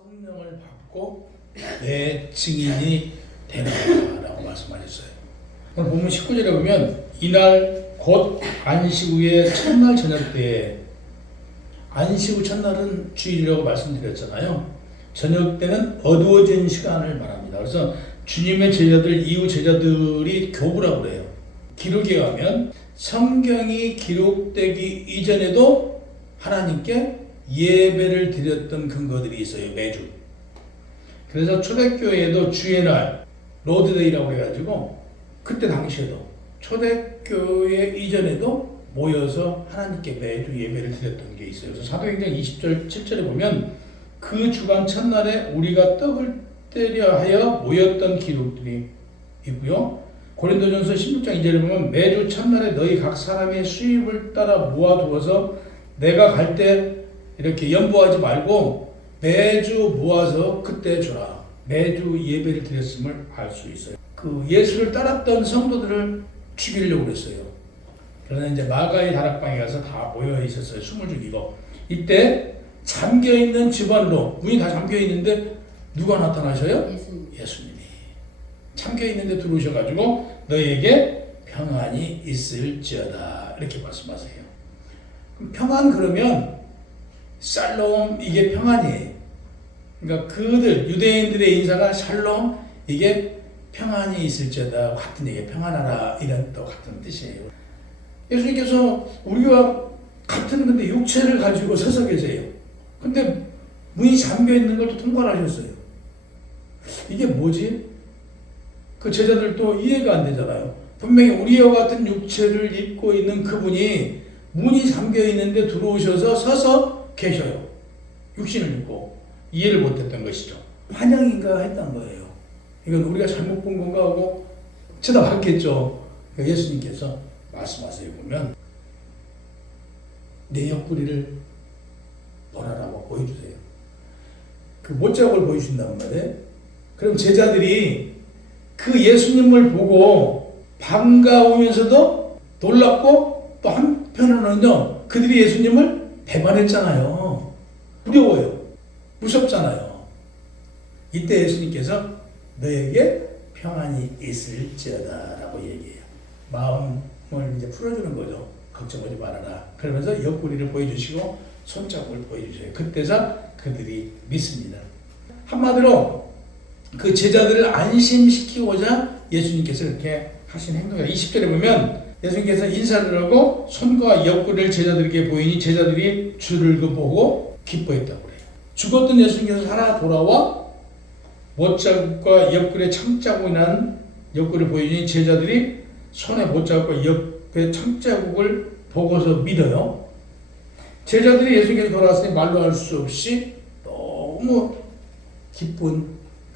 성령을 받고 내 증인이 되라라고 말씀하셨어요. 오늘 본문 19절에 보면 이날 곧 안식 후의 첫날 저녁 때에, 안식 후 첫날은 주일이라고 말씀드렸잖아요. 저녁 때는 어두워진 시간을 말합니다. 그래서 주님의 제자들, 이후 제자들이 교부라고 그래요. 기록에 가면 성경이 기록되기 이전에도 하나님께 예배를 드렸던 근거들이 있어요. 매주. 그래서 초대교회에도 주의 날, 로드데이라고 해가지고 그때 당시에도 초대교회 이전에도 모여서 하나님께 매주 예배를 드렸던 게 있어요. 그래서 사도행전 20절 7절에 보면 그 주간 첫날에 우리가 떡을 떼려 하여 모였던 기록들이 있고요. 고린도전서 16장 2절에 보면 매주 첫날에 너희 각 사람의 수입을 따라 모아두어서 내가 갈 때 이렇게 연보하지 말고 매주 모아서 그때 줘라. 매주 예배를 드렸음을 알 수 있어요. 그 예수를 따랐던 성도들을 죽이려고 그랬어요. 그러나 이제 마가의 다락방에 가서 다 모여 있었어요. 숨을 죽이고. 이때 잠겨있는 집안으로, 문이 다 잠겨있는데 누가 나타나셔요? 예수님이. 잠겨있는데 들어오셔가지고 너희에게 평안이 있을지어다. 이렇게 말씀하세요. 그럼 평안 그러면 샬롬, 이게 평안이에요. 그러니까 그들 유대인들의 인사가 샬롬, 이게 평안이 있을지어다 같은 얘기, 평안하라 이런 또 같은 뜻이에요. 예수님께서 우리와 같은 근데 육체를 가지고 서서 계세요. 근데 문이 잠겨 있는 걸 또 통과하셨어요. 이게 뭐지? 그 제자들도 이해가 안 되잖아요. 분명히 우리와 같은 육체를 입고 있는 그분이 문이 잠겨 있는데 들어오셔서 서서 계셔요. 육신을 입고. 이해를 못했던 것이죠. 환영인가 했던 거예요. 이건 우리가 잘못 본 건가 하고 쳐다봤겠죠. 예수님께서 말씀하세요. 보면 내 옆구리를 보라라고 보여주세요. 그 못자국을 보여준단 말이에요. 그럼 제자들이 그 예수님을 보고 반가우면서도 놀랍고 또 한편으로는요, 그들이 예수님을 배반했잖아요. 두려워요. 무섭잖아요. 이때 예수님께서 너에게 평안이 있을지어다 라고 얘기해요. 마음을 이제 풀어주는 거죠. 걱정하지 말아라. 그러면서 옆구리를 보여주시고 손자국을 보여주셔요. 그때서 그들이 믿습니다. 한마디로 그 제자들을 안심시키고자 예수님께서 이렇게 하신 행동이에요. 20절에 보면 예수님께서 인사를 하고 손과 옆구리를 제자들에게 보이니 제자들이 주를 보고 기뻐했다고 그래요. 죽었던 예수님께서 살아 돌아와 못자국과 옆구리에 참자국이 난 옆구리를 보이니 제자들이 손에 못자국과 옆에 참자국을 보고서 믿어요. 제자들이 예수님께서 돌아왔으니 말로 할 수 없이 너무 기쁜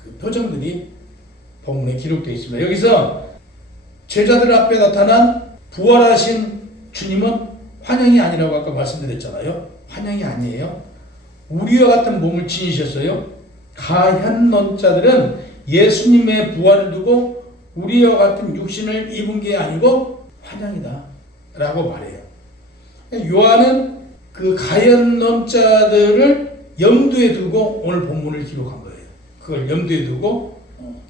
그 표정들이 본문에 기록되어 있습니다. 여기서 제자들 앞에 나타난 부활하신 주님은 환영이 아니라고 아까 말씀드렸잖아요. 환영이 아니에요. 우리와 같은 몸을 지니셨어요. 가현론자들은 예수님의 부활을 두고 우리와 같은 육신을 입은 게 아니고 환영이다 라고 말해요. 요한은 그 가현론자들을 염두에 두고 오늘 본문을 기록한 거예요. 그걸 염두에 두고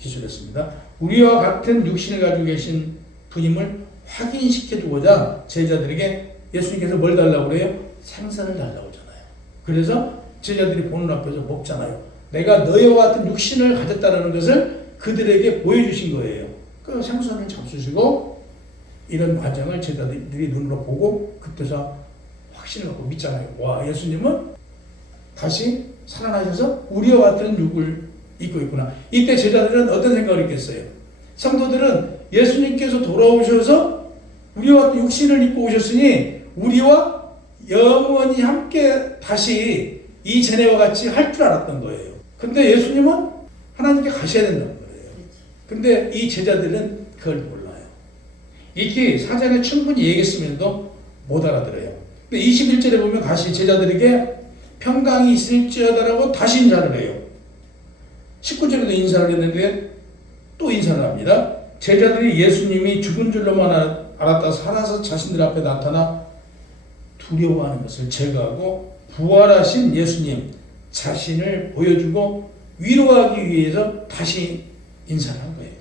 기술했습니다. 우리와 같은 육신을 가지고 계신 분임을 확인시켜 주고자 제자들에게 예수님께서 뭘 달라고 그래요? 생선을 달라고 하잖아요. 그래서 제자들이 보는 앞에서 먹잖아요. 내가 너희와 같은 육신을 가졌다는 것을 그들에게 보여주신 거예요. 그 생선을 잡수시고 이런 과정을 제자들이 눈으로 보고 그때서 확신을 갖고 믿잖아요. 와, 예수님은 다시 살아나셔서 우리와 같은 육을 입고 있구나. 이때 제자들은 어떤 생각을 했겠어요? 성도들은 예수님께서 돌아오셔서 우리와 같은 육신을 입고 오셨으니 우리와 영원히 함께 다시 이전에와 같이 할 줄 알았던 거예요. 근데 예수님은 하나님께 가셔야 된다는 거예요. 근데 이 제자들은 그걸 몰라요. 이렇게 사전에 충분히 얘기했으면도 못 알아들어요. 근데 21절에 보면 다시 제자들에게 평강이 있을지어다라고 다시 인사를 해요. 19절에도 인사를 했는데 또 인사를 합니다. 제자들이 예수님이 죽은 줄로만 알았다 살아서 자신들 앞에 나타나 두려워하는 것을 제거하고 부활하신 예수님, 자신을 보여주고 위로하기 위해서 다시 인사를 한 거예요.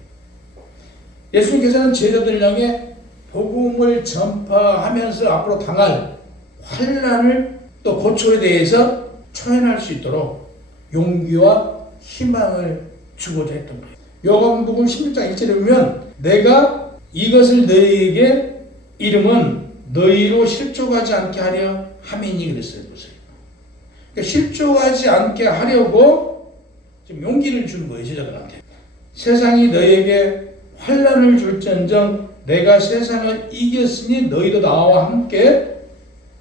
예수님께서는 제자들을 향해 복음을 전파하면서 앞으로 당할 환난을 또 고초에 대해서 초연할 수 있도록 용기와 희망을 주고자 했던 거예요. 요한복음 16장 1절에 보면 내가 이것을 너희에게 이름은 너희로 실족하지 않게 하려 함이니 그랬어요. 보세요. 그러니까 실족하지 않게 하려고 지금 용기를 준 거예요. 제자들한테. 세상이 너희에게 환난을 줄지언정 내가 세상을 이겼으니 너희도 나와 함께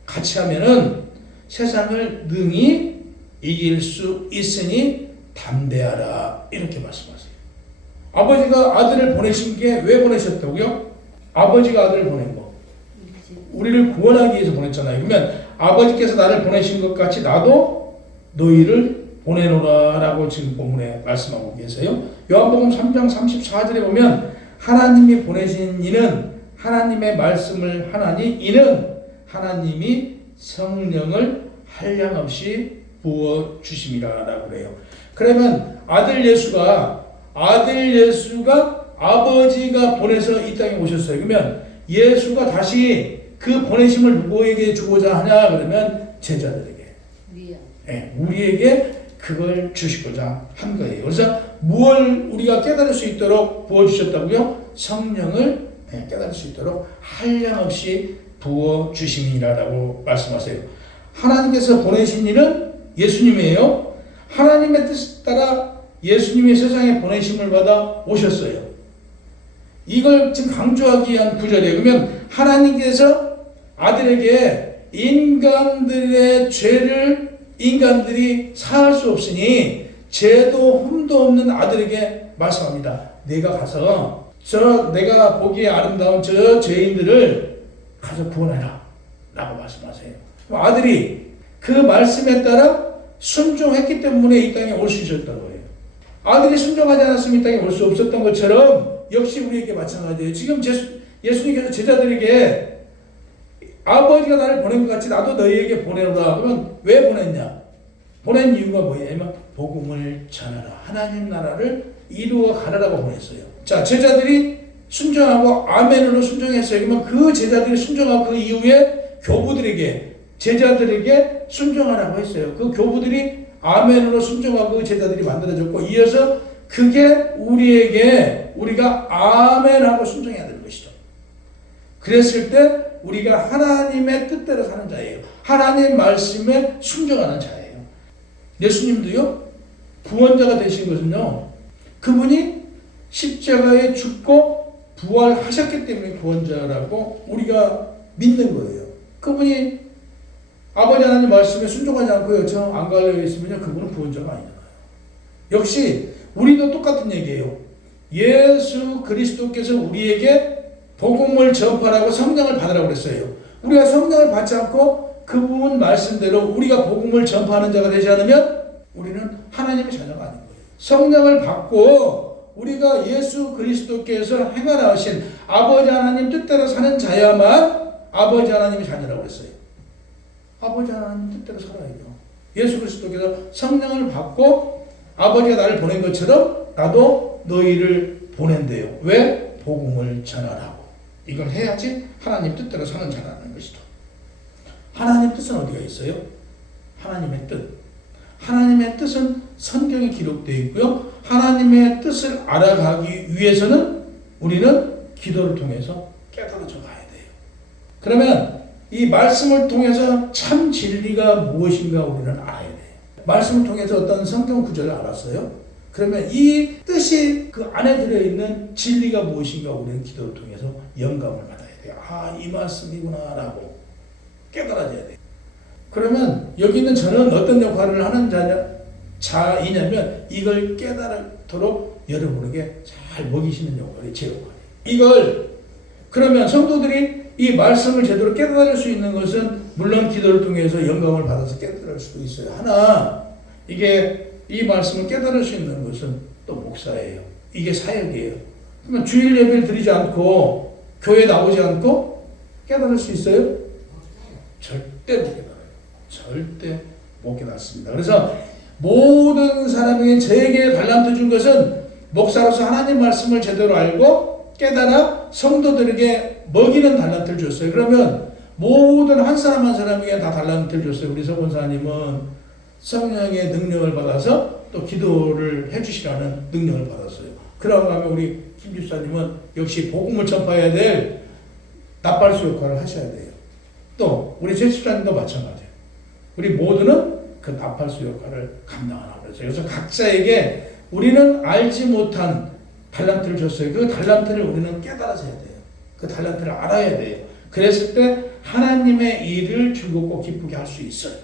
같이 하면은 세상을 능히 이길 수 있으니 담대하라. 이렇게 말씀하세요. 아버지가 아들을 보내신 게 왜 보내셨다고요? 아버지가 아들을 보낸 거. 우리를 구원하기 위해서 보냈잖아요. 그러면 아버지께서 나를 보내신 것 같이 나도 너희를 보내노라 라고 지금 본문에 말씀하고 계세요. 요한복음 3장 34절에 보면 하나님이 보내신 이는 하나님의 말씀을 하나니 이는 하나님이 성령을 한량없이 부어주심이라 라고 그래요. 그러면 아들 예수가 아버지가 보내서 이 땅에 오셨어요. 그러면 예수가 다시 그 보내심을 누구에게 주고자 하냐 그러면 제자들에게, 우리에게 그걸 주시고자 한 거예요. 그래서 무엇을 우리가 깨달을 수 있도록 부어주셨다고요? 성령을 깨달을 수 있도록 한량없이 부어주심이라고 말씀하세요. 하나님께서 보내신 이는 예수님이에요. 하나님의 뜻에 따라 예수님이 세상에 보내심을 받아 오셨어요. 이걸 지금 강조하기 위한 구절이에요. 그러면 하나님께서 아들에게 인간들의 죄를 인간들이 사할 수 없으니 죄도 흠도 없는 아들에게 말씀합니다. 내가 가서 내가 보기에 아름다운 저 죄인들을 가서 구원해라 라고 말씀하세요. 아들이 그 말씀에 따라 순종했기 때문에 이 땅에 올 수 있었던 거예요. 아들이 순종하지 않았으면 이 땅에 올 수 없었던 것처럼 역시 우리에게 마찬가지예요. 지금 예수님께서 제자들에게 아버지가 나를 보낸 것 같이 나도 너희에게 보내노라. 그러면 왜 보냈냐? 보낸 이유가 뭐냐면 복음을 전하라. 하나님 나라를 이루어 가라라고 보냈어요. 자, 제자들이 순종하고 아멘으로 순종했어요. 그러면 그 제자들이 순종하고 그 이후에 교부들에게 제자들에게 순종하라고 했어요. 그 교부들이 아멘으로 순종하고 그 제자들이 만들어졌고 이어서 그게 우리가 아멘하고 순종해야 되는 것이죠. 그랬을 때 우리가 하나님의 뜻대로 사는 자예요. 하나님 말씀에 순종하는 자예요. 예수님도요, 구원자가 되신 것은요, 그분이 십자가에 죽고 부활하셨기 때문에 구원자라고 우리가 믿는 거예요. 그분이 아버지 하나님 말씀에 순종하지 않고요, 저 안 가려고 했으면 그분은 구원자가 아니잖아요. 역시 우리도 똑같은 얘기예요. 예수 그리스도께서 우리에게 복음을 전파라고 성령을 받으라고 그랬어요. 우리가 성령을 받지 않고 그분 말씀대로 우리가 복음을 전파하는 자가 되지 않으면 우리는 하나님의 자녀가 아닌 거예요. 성령을 받고 우리가 예수 그리스도께서 행하신 아버지 하나님 뜻대로 사는 자야만 아버지 하나님의 자녀라고 그랬어요. 아버지 하나님 뜻대로 살아야죠. 예수 그리스도께서 성령을 받고 아버지가 나를 보낸 것처럼 나도 너희를 보낸대요. 왜? 복음을 전하라고. 이걸 해야지 하나님 뜻대로 사는 자라는 것이죠. 하나님 뜻은 어디가 있어요? 하나님의 뜻. 하나님의 뜻은 성경에 기록되어 있고요. 하나님의 뜻을 알아가기 위해서는 우리는 기도를 통해서 깨달아져 가야 돼요. 그러면 이 말씀을 통해서 참 진리가 무엇인가 우리는 알아야 돼요. 말씀을 통해서 어떤 성경 구절을 알았어요. 그러면 이 뜻이 그 안에 들어있는 진리가 무엇인가 우리는 기도를 통해서 영감을 받아야 돼요. 아, 이 말씀이구나 라고 깨달아져야 돼요. 그러면 여기 있는 저는 어떤 역할을 하는 자이냐면 이걸 깨달도록 여러분에게 잘 먹이시는 역할이 제 역할이에요. 이걸 그러면 성도들이 이 말씀을 제대로 깨달을 수 있는 것은 물론 기도를 통해서 영감을 받아서 깨달을 수도 있어요. 하나 이게 이 말씀을 깨달을 수 있는 것은 또 목사예요. 이게 사역이에요. 그러면 주일 예배를 드리지 않고 교회 나오지 않고 깨달을 수 있어요? 절대 못 깨달아요. 절대 못 깨닫습니다. 그래서 모든 사람에게 저에게 달란트 준 것은 목사로서 하나님 말씀을 제대로 알고 깨달아 성도들에게 먹이는 달란트를 줬어요. 그러면 모든 한 사람 한 사람에게 다 달란트를 줬어요. 우리 서본사님은 성령의 능력을 받아서 또 기도를 해주시라는 능력을 받았어요. 그러고 나면 우리 김 집사님은 역시 복음을 전파해야 될 나팔수 역할을 하셔야 돼요. 또 우리 제 집사님도 마찬가지예요. 우리 모두는 그 나팔수 역할을 감당하라고 그랬어요. 그래서 각자에게 우리는 알지 못한 달란트를 줬어요. 그 달란트를 우리는 깨달아서 해야 돼요. 그 달란트를 알아야 돼요. 그랬을 때 하나님의 일을 즐겁고 기쁘게 할 수 있어요.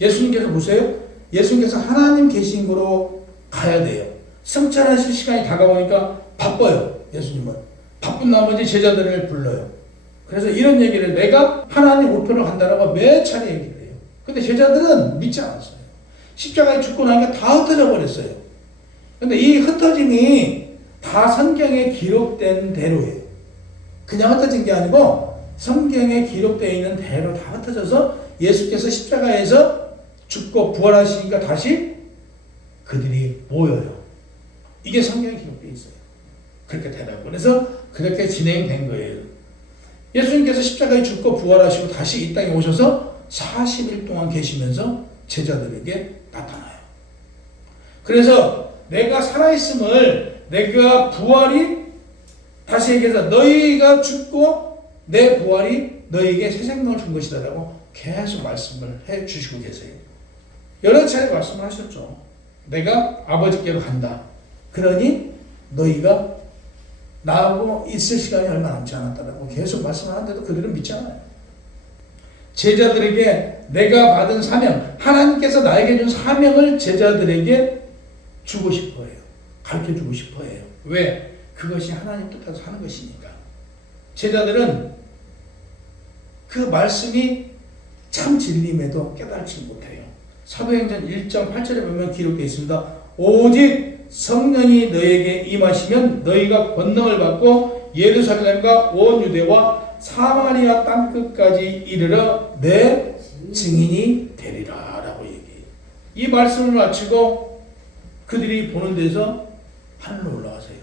예수님께서 보세요. 예수님께서 하나님 계신 곳으로 가야 돼요. 성찬하실 시간이 다가오니까 바빠요. 예수님은. 바쁜 나머지 제자들을 불러요. 그래서 이런 얘기를 내가 하나님 우편으로 간다라고 몇 차례 얘기를 해요. 근데 제자들은 믿지 않았어요. 십자가에 죽고 나니까 다 흩어져 버렸어요. 근데 이 흩어짐이 다 성경에 기록된 대로예요. 그냥 흩어진 게 아니고 성경에 기록되어 있는 대로 다 흩어져서 예수께서 십자가에서 죽고 부활하시니까 다시 그들이 모여요. 이게 성경에 기록되어 있어요. 그렇게 되라고. 그래서 그렇게 진행된 거예요. 예수님께서 십자가에 죽고 부활하시고 다시 이 땅에 오셔서 40일 동안 계시면서 제자들에게 나타나요. 그래서 내가 살아있음을, 내가 부활이, 다시 얘기해서 너희가 죽고 내 부활이 너희에게 새 생명을 준 것이다라고 계속 말씀을 해 주시고 계세요. 여러 차례 말씀을 하셨죠. 내가 아버지께로 간다. 그러니 너희가 나하고 있을 시간이 얼마 남지 않았다라고 계속 말씀하는데도 그들은 믿지 않아요. 제자들에게 내가 받은 사명, 하나님께서 나에게 준 사명을 제자들에게 주고 싶어 해요. 가르쳐 주고 싶어 해요. 왜? 그것이 하나님 뜻대로 사는 것이니까. 제자들은 그 말씀이 참 진리임에도 깨달지 못해요. 사도행전 1장 8절에 보면 기록되어 있습니다. 오직 성령이 너에게 임하시면 너희가 권능을 받고 예루살렘과 온 유대와 사마리아 땅끝까지 이르러 내 증인이 되리라 라고 얘기해요. 이 말씀을 마치고 그들이 보는 데서 하늘로 올라가세요.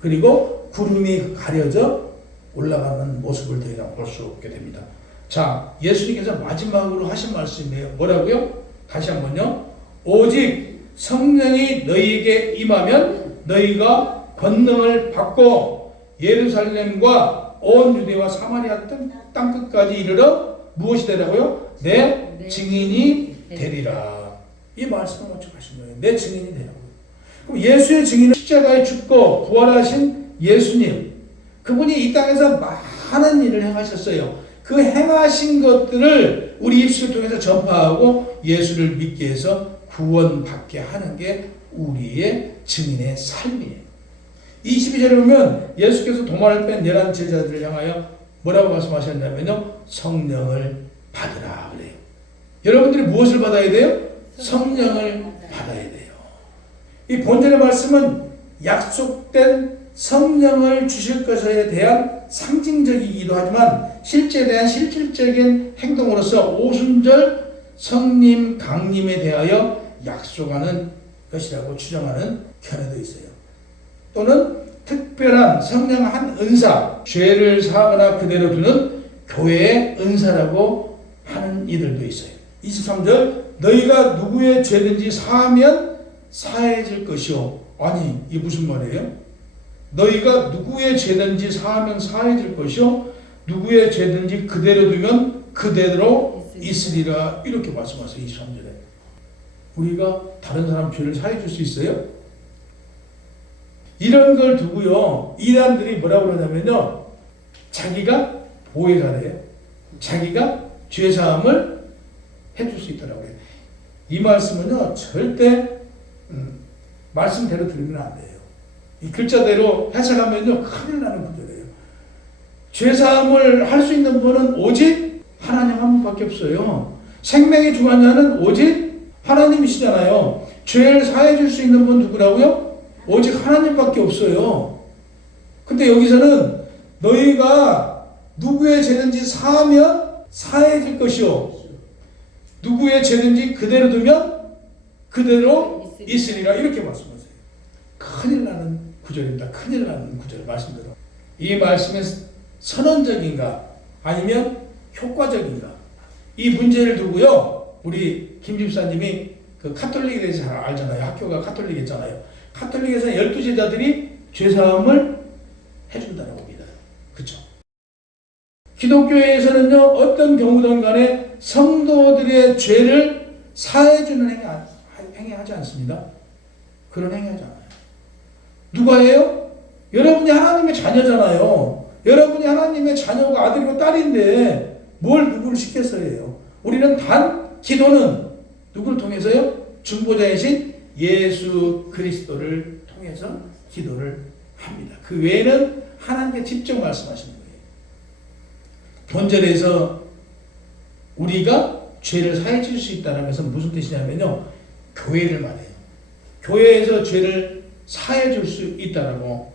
그리고 구름이 가려져 올라가는 모습을 더 이상 볼 수 없게 됩니다. 자, 예수님께서 마지막으로 하신 말씀이에요. 뭐라고요? 다시 한번요. 오직 성령이 너희에게 임하면 너희가 권능을 받고 예루살렘과 온 유대와 사마리아 땅끝까지 이르러 무엇이 되라고요? 내 증인이 되리라. 이 말씀을 먼저 하신 거예요. 내 증인이 되라고요. 그럼 예수의 증인은 십자가에 죽고 부활하신 예수님, 그분이 이 땅에서 많은 일을 행하셨어요. 그 행하신 것들을 우리 입술을 통해서 전파하고 예수를 믿게 해서 구원받게 하는 게 우리의 증인의 삶이에요. 22절에 보면 예수께서 도마를 뺀 11 제자들을 향하여 뭐라고 말씀하셨냐면요. 성령을 받으라 그래요. 여러분들이 무엇을 받아야 돼요? 성령을 받아야 돼요. 이 본절의 말씀은 약속된 성령을 주실 것에 대한 상징적이기도 하지만 실제에 대한 실질적인 행동으로서 오순절 성님 강림에 대하여 약속하는 것이라고 추정하는 견해도 있어요. 또는 특별한 성령 한 은사, 죄를 사하거나 그대로 두는 교회의 은사라고 하는 이들도 있어요. 23절 너희가 누구의 죄든지 사하면 사해질 것이요. 아니 이게 무슨 말이에요? 너희가 누구의 죄든지 사하면 사해질 것이요 누구의 죄든지 그대로 두면 그대로 있으리라. 이렇게 말씀하세요. 23절에. 우리가 다른 사람 죄를 사해 줄 수 있어요? 이런 걸 두고요, 이 사람들이 뭐라고 그러냐면요, 자기가 보혜사래요. 자기가 죄사함을 해줄 수 있다라고 해요. 이 말씀은요 절대 말씀대로 들으면 안 돼요. 이 글자대로 해석하면요 큰일 나는 구절이에요. 죄사함을 할 수 있는 분은 오직 하나님 한 분밖에 없어요. 생명의 주관자는 오직 하나님이시잖아요. 죄를 사해 줄 수 있는 분 누구라고요? 오직 하나님밖에 없어요. 근데 여기서는 너희가 누구의 죄든지 사하면 사해질 것이요 누구의 죄든지 그대로 두면 그대로 있으리라 이렇게 말씀하세요. 큰일 나는 구절입니다. 큰일 나는 구절 말씀대로. 이 말씀은 선언적인가 아니면 효과적인가 이 문제를 두고요. 우리 김 집사님이 그 카톨릭에 대해서 잘 알잖아요. 학교가 카톨릭이잖아요. 카톨릭에서 12제자들이 죄사함을 해준다고 봅니다. 그렇죠? 기독교에서는요. 어떤 경우든 간에 성도들의 죄를 사해주는 행위 하지 않습니다. 그런 행위 하지 않아요. 누가 해요? 여러분이 하나님의 자녀잖아요. 여러분이 하나님의 자녀가 아들이고 딸인데 뭘 누구를 시켰어야 해요? 우리는 단 기도는 누구를 통해서요? 중보자이신 예수 그리스도를 통해서 기도를 합니다. 그 외에는 하나님께 직접 말씀하시는 거예요. 본절에서 우리가 죄를 사해 줄 수 있다는 것은 무슨 뜻이냐면요. 교회를 말해요. 교회에서 죄를 사해 줄 수 있다라고.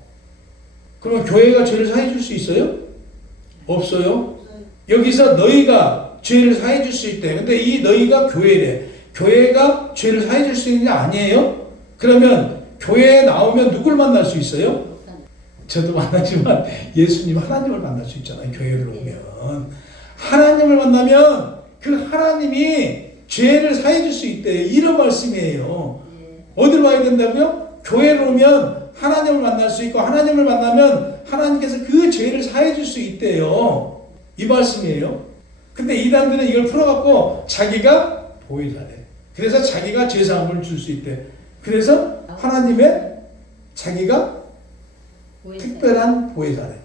그러면 교회가 죄를 사해 줄 수 있어요? 없어요. 여기서 너희가 죄를 사해 줄 수 있대. 근데 이 너희가 교회래. 교회가 죄를 사해 줄 수 있는 게 아니에요? 그러면 교회에 나오면 누굴 만날 수 있어요? 저도 만나지만 예수님 하나님을 만날 수 있잖아요. 교회를 오면. 하나님을 만나면 그 하나님이 죄를 사해 줄 수 있대요. 이런 말씀이에요. 어디로 와야 된다고요? 교회를 오면 하나님을 만날 수 있고 하나님을 만나면 하나님께서 그 죄를 사해 줄 수 있대요. 이 말씀이에요. 근데 이단들은 이걸 풀어갖고 자기가 보혜사래. 그래서 자기가 죄사함을 줄 수 있대. 그래서 하나님의 자기가 특별한 보혜사래.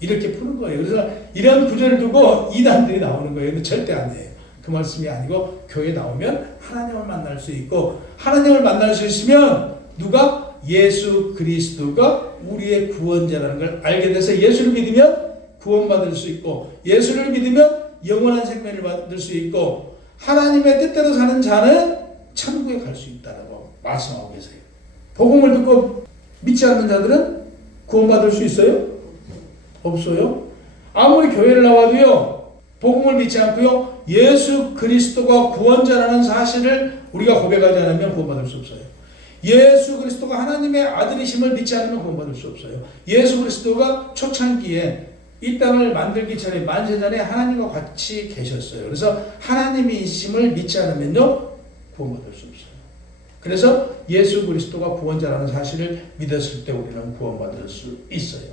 이렇게 푸는 거예요. 그래서 이런 구절을 두고 이단들이 나오는 거예요. 근데 절대 아니에요. 그 말씀이 아니고 교회에 나오면 하나님을 만날 수 있고 하나님을 만날 수 있으면 누가? 예수 그리스도가 우리의 구원자라는 걸 알게 돼서 예수를 믿으면 구원받을 수 있고 예수를 믿으면 영원한 생명을 받을 수 있고 하나님의 뜻대로 사는 자는 천국에 갈 수 있다고 말씀하고 계세요. 복음을 듣고 믿지 않는 자들은 구원받을 수 있어요? 없어요. 아무리 교회를 나와도요. 복음을 믿지 않고요. 예수 그리스도가 구원자라는 사실을 우리가 고백하지 않으면 구원받을 수 없어요. 예수 그리스도가 하나님의 아들이심을 믿지 않으면 구원받을 수 없어요. 예수 그리스도가 초창기에 이 땅을 만들기 전에 만세전에 하나님과 같이 계셨어요. 그래서 하나님이심을 믿지 않으면요. 구원받을 수 없어요. 그래서 예수 그리스도가 구원자라는 사실을 믿었을 때 우리는 구원받을 수 있어요.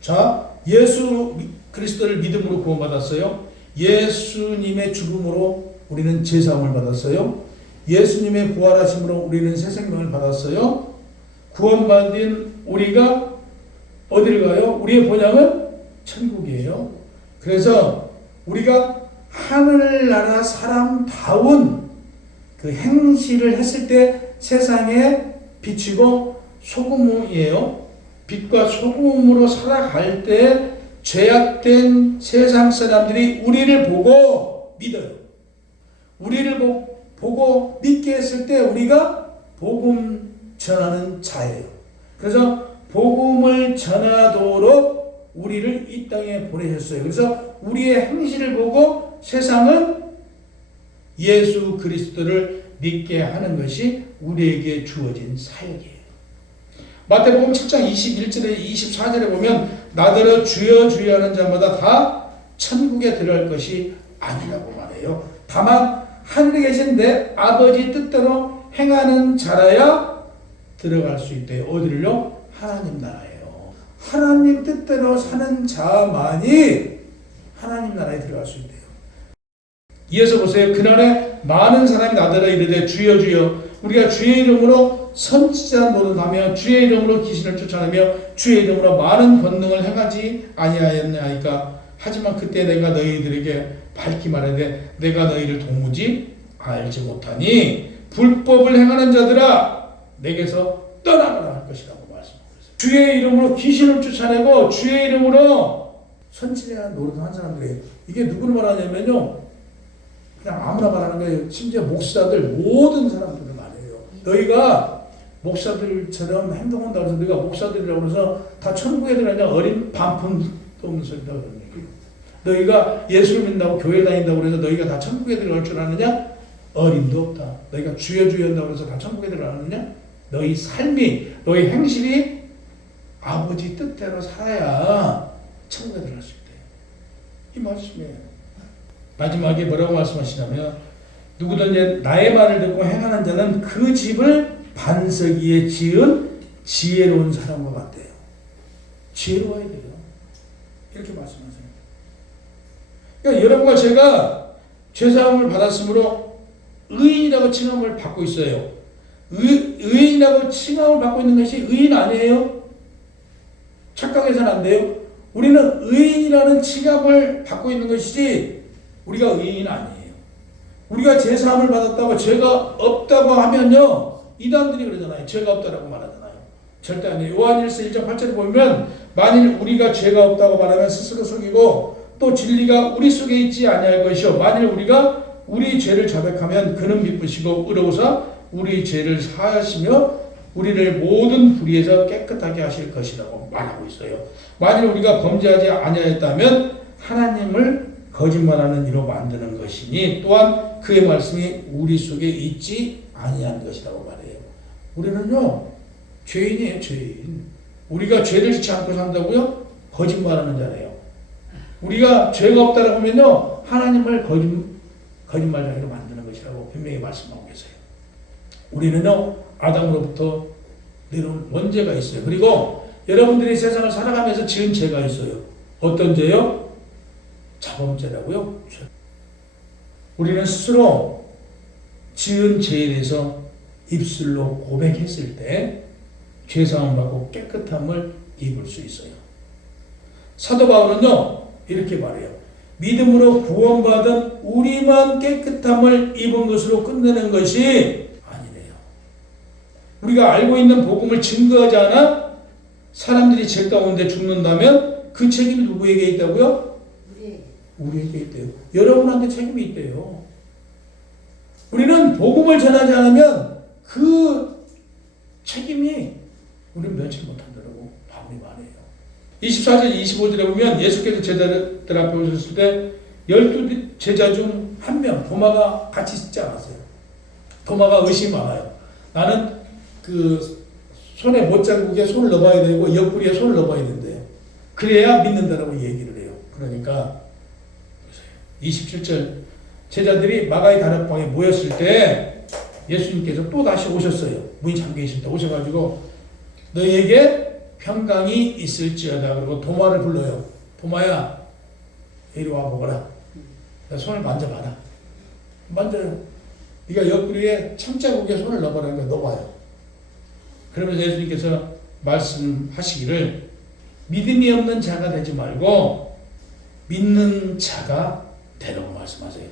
자, 예수 그리스도를 믿음으로 구원받았어요. 예수님의 죽음으로 우리는 제사함을 받았어요. 예수님의 부활하심으로 우리는 새 생명을 받았어요. 구원받은 우리가 어디를 가요? 우리의 본향은 천국이에요. 그래서 우리가 하늘나라 사람다운 그 행실을 했을 때 세상에 비치고 소금이에요. 빛과 소금으로 살아갈 때 죄악된 세상 사람들이 우리를 보고 믿어요. 우리를 보고 믿게 했을 때 우리가 복음 전하는 자예요. 그래서 복음을 전하도록 우리를 이 땅에 보내셨어요. 그래서 우리의 행실을 보고 세상은 예수 그리스도를 믿게 하는 것이 우리에게 주어진 사역이에요. 마태복음 7장 21절에 24절에 보면 나더러 주여 주여 하는 자마다 다 천국에 들어갈 것이 아니라고 말해요. 다만 하늘에 계신 내 아버지 뜻대로 행하는 자라야 들어갈 수 있대요. 어디를요? 하나님 나라예요. 하나님 뜻대로 사는 자만이 하나님 나라에 들어갈 수 있대요. 이어서 보세요. 그날에 많은 사람이 나더러 이르되 주여 주여 우리가 주의 이름으로 선지자 노릇하며 주의 이름으로 귀신을 쫓아내며 주의 이름으로 많은 권능을 행하지 아니하였나이까. 하지만 그때 내가 너희들에게 밝히 말하되 내가 너희를 도무지 알지 못하니 불법을 행하는 자들아 내게서 떠나가라 할 것이라고 말씀하고 있어요. 주의 이름으로 귀신을 쫓아내고 주의 이름으로 선지자 노릇하는 사람들이에요. 이게 누구를 말하냐면요. 그냥 아무나 말하는 거예요. 심지어 목사들 모든 사람들을 말해요. 너희가 목사들처럼 행동한다고 해서 너희가 목사들이라고 해서 다 천국에 들어가냐 어린 반푼도 없는 소리다 그런 얘기. 너희가 예수를 믿는다고 교회 다닌다고 해서 너희가 다 천국에 들어갈 줄 아느냐? 어림도 없다. 너희가 주여 주여 한다고 해서 다 천국에 들어가느냐? 너희 삶이, 너희 행실이 아버지 뜻대로 살아야 천국에 들어갈 수 있대요. 이 말씀이에요. 마지막에 뭐라고 말씀하시냐면 누구든지 나의 말을 듣고 행하는 자는 그 집을 반석 위에 지은 지혜로운 사람과 같대요. 지혜로워야 돼요. 이렇게 말씀하세요. 그러니까 여러분과 제가 죄사함을 받았으므로 의인이라고 칭함을 받고 있어요. 의인이라고 칭함을 받고 있는 것이 의인 아니에요? 착각해서는 안 돼요. 우리는 의인이라는 칭함을 받고 있는 것이지 우리가 의인 아니에요. 우리가 죄사함을 받았다고 죄가 없다고 하면요, 이단들이 그러잖아요. 죄가 없다라고 말하잖아요. 절대 아니에요. 요한일서 1장 8절에 보면 만일 우리가 죄가 없다고 말하면 스스로 속이고 또 진리가 우리 속에 있지 아니할 것이요 만일 우리가 우리 죄를 자백하면 그는 미쁘시고 의로우사 우리 죄를 사하시며 우리를 모든 불의에서 깨끗하게 하실 것이라고 말하고 있어요. 만일 우리가 범죄하지 아니하였다면 하나님을 거짓말하는 이로 만드는 것이니 또한 그의 말씀이 우리 속에 있지 아니한 것이라고 말해요. 우리는요 죄인이에요. 죄인. 우리가 죄를 짓지 않고 산다고요? 거짓말하는 자래요. 우리가 죄가 없다라고 하면요 하나님을 거짓말쟁이로 만드는 것이라고 분명히 말씀하고 계세요. 우리는요 아담으로부터 내려온 원죄가 있어요. 그리고 여러분들이 세상을 살아가면서 지은 죄가 있어요. 어떤 죄요? 자범죄라고요. 우리는 스스로 지은 죄에 대해서 입술로 고백했을 때 죄사함을 받고 깨끗함을 입을 수 있어요. 사도 바울은요 이렇게 말해요. 믿음으로 구원받은 우리만 깨끗함을 입은 것으로 끝내는 것이 아니래요. 우리가 알고 있는 복음을 증거하지 않아 사람들이 죄 가운데 죽는다면 그 책임이 누구에게 있다고요? 우리에게 있대요. 여러분한테 책임이 있대요. 우리는 복음을 전하지 않으면 그 책임이 우리는 면치 못한다고 바울이 말해요. 24절 25절에 보면 예수께서 제자들 앞에 오셨을 때 12제자 중 한 명 도마가 같이 있지 않았어요. 도마가 의심이 많아요. 나는 그 손에 못자국에 손을 넣어봐야 되고 옆구리에 손을 넣어봐야 된대요. 그래야 믿는다라고 얘기를 해요. 그러니까 27절 제자들이 마가의 다락방에 모였을 때 예수님께서 또 다시 오셨어요. 문이 잠겨 있을 때 오셔가지고 너희에게 평강이 있을지어다. 그리고 도마를 불러요. 도마야 이리 와 보거라. 손을 만져봐라. 만져요. 네가 옆구리에 참자국에 손을 넣어보라는 거 넣어봐요. 그러면서 예수님께서 말씀하시기를 믿음이 없는 자가 되지 말고 믿는 자가 되라고 말씀하세요.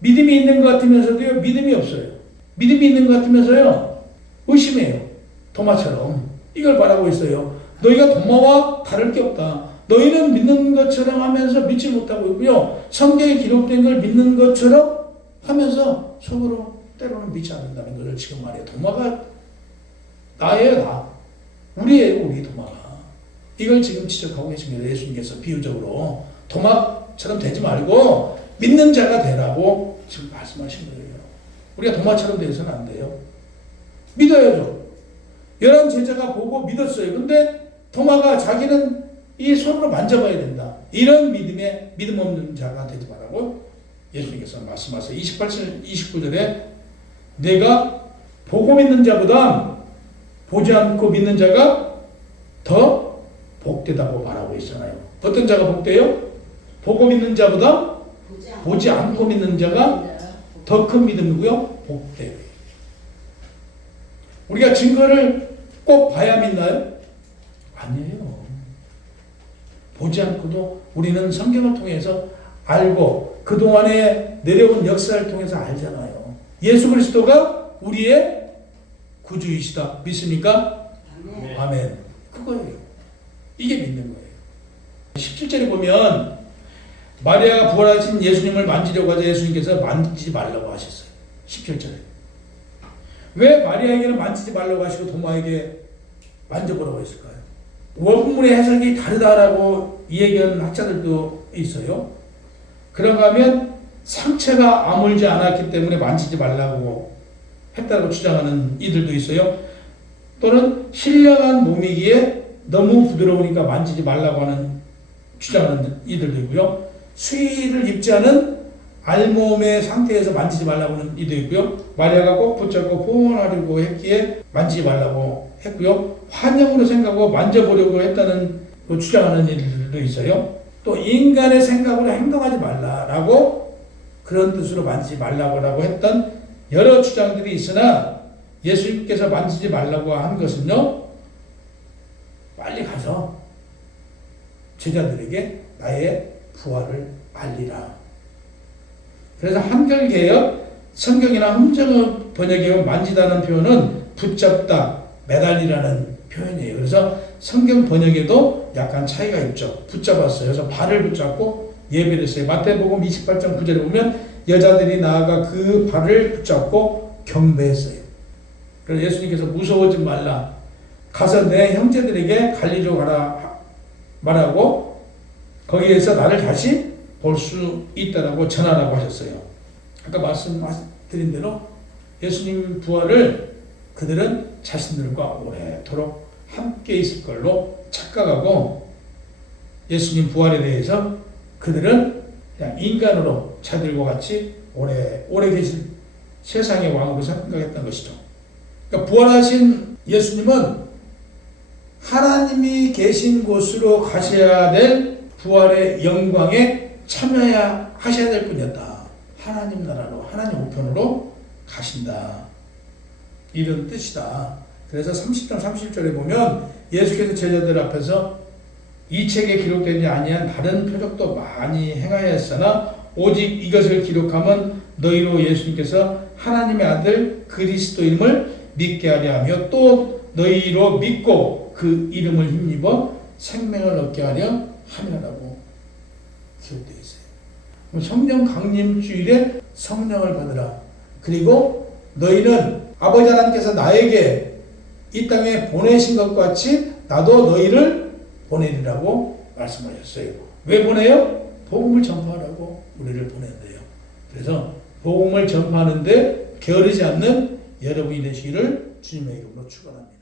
믿음이 있는 것 같으면서도요 믿음이 없어요. 믿음이 있는 것 같으면서요 의심해요. 도마처럼 이걸 바라고 있어요. 너희가 도마와 다를 게 없다. 너희는 믿는 것처럼 하면서 믿지 못하고 있고요. 성경에 기록된 걸 믿는 것처럼 하면서 속으로 때로는 믿지 않는다는 것을 지금 말해요. 도마가 나예요. 나. 우리예요. 우리 도마가. 이걸 지금 지적하고 계십니다. 예수님께서 비유적으로 도마처럼 되지 말고 믿는 자가 되라고 지금 말씀하신 거예요. 우리가 도마처럼 되어서는 안 돼요. 믿어야죠. 11 제자가 보고 믿었어요. 근데 도마가 자기는 이 손으로 만져봐야 된다. 이런 믿음 없는 자가 되지 말라고 예수님께서 말씀하세요. 28절, 29절에 내가 보고 믿는 자보다 보지 않고 믿는 자가 더 복되다고 말하고 있잖아요. 어떤 자가 복돼요? 보고 믿는 자보다 보지 않고 믿는 자가 더 큰 믿음이고요. 복돼요. 우리가 증거를 꼭 봐야 믿나요? 아니에요. 보지 않고도 우리는 성경을 통해서 알고 그동안에 내려온 역사를 통해서 알잖아요. 예수 그리스도가 우리의 구주이시다. 믿습니까? 아멘. 아멘. 그거예요. 이게 믿는 거예요. 17절에 보면 마리아가 부활하신 예수님을 만지려고 하자 예수님께서 만지지 말라고 하셨어요. 17절에. 왜 마리아에게는 만지지 말라고 하시고 도마에게 만져보라고 했을까요? 원문의 해석이 다르다라고 얘기하는 학자들도 있어요. 그런가 하면 상처가 아물지 않았기 때문에 만지지 말라고 했다고 주장하는 이들도 있어요. 또는 신령한 몸이기에 너무 부드러우니까 만지지 말라고 하는 주장하는 이들도 있고요. 수의를 입지 않은 알몸의 상태에서 만지지 말라고 하는 이도 있고요. 마리아가 꼭 붙잡고 보호하려고 했기에 만지지 말라고 했고요. 환영으로 생각하고 만져보려고 했다는 주장하는 이들도 있어요. 또 인간의 생각으로 행동하지 말라라고 그런 뜻으로 만지지 말라고 했던 여러 주장들이 있으나 예수님께서 만지지 말라고 한 것은요, 빨리 가서 제자들에게 나의 부활을 알리라. 그래서 한글개혁 성경이나 흠정 번역에 보면 만지다는 표현은 붙잡다, 매달리라는 표현이에요. 그래서 성경 번역에도 약간 차이가 있죠. 붙잡았어요. 그래서 발을 붙잡고 예배를 했어요. 마태복음 28장 9절에 보면 여자들이 나아가 그 발을 붙잡고 경배했어요. 그래서 예수님께서 무서워하지 말라. 가서 내 형제들에게 갈리로 가라 말하고 거기에서 나를 다시 볼 수 있다라고 전하라고 하셨어요. 아까 말씀드린 대로 예수님 부활을 그들은 자신들과 오래도록 함께 있을 걸로 착각하고 예수님 부활에 대해서 그들은 그냥 인간으로 자들과 같이 오래 계실 세상의 왕으로 생각했던 것이죠. 그러니까 부활하신 예수님은 하나님이 계신 곳으로 가셔야 될 부활의 영광에 참여해야 하셔야 될 뿐이었다. 하나님 나라로, 하나님 우편으로 가신다. 이런 뜻이다. 그래서 30장 31절에 보면 예수께서 제자들 앞에서 이 책에 기록되지 아니한 다른 표적도 많이 행하였으나 오직 이것을 기록하면 너희로 예수님께서 하나님의 아들 그리스도임을 믿게 하려 하며 또 너희로 믿고 그 이름을 힘입어 생명을 얻게 하려 함이라고 기록되어 있어요. 성령 강림주일에 성령을 받으라. 그리고 너희는 아버지 하나님께서 나에게 이 땅에 보내신 것 같이 나도 너희를 보내리라고 말씀하셨어요. 왜 보내요? 복음을 전파하라고 우리를 보낸대요. 그래서 복음을 전파하는데 게으르지 않는 여러분이 되시기를 주님의 이름으로 축원합니다.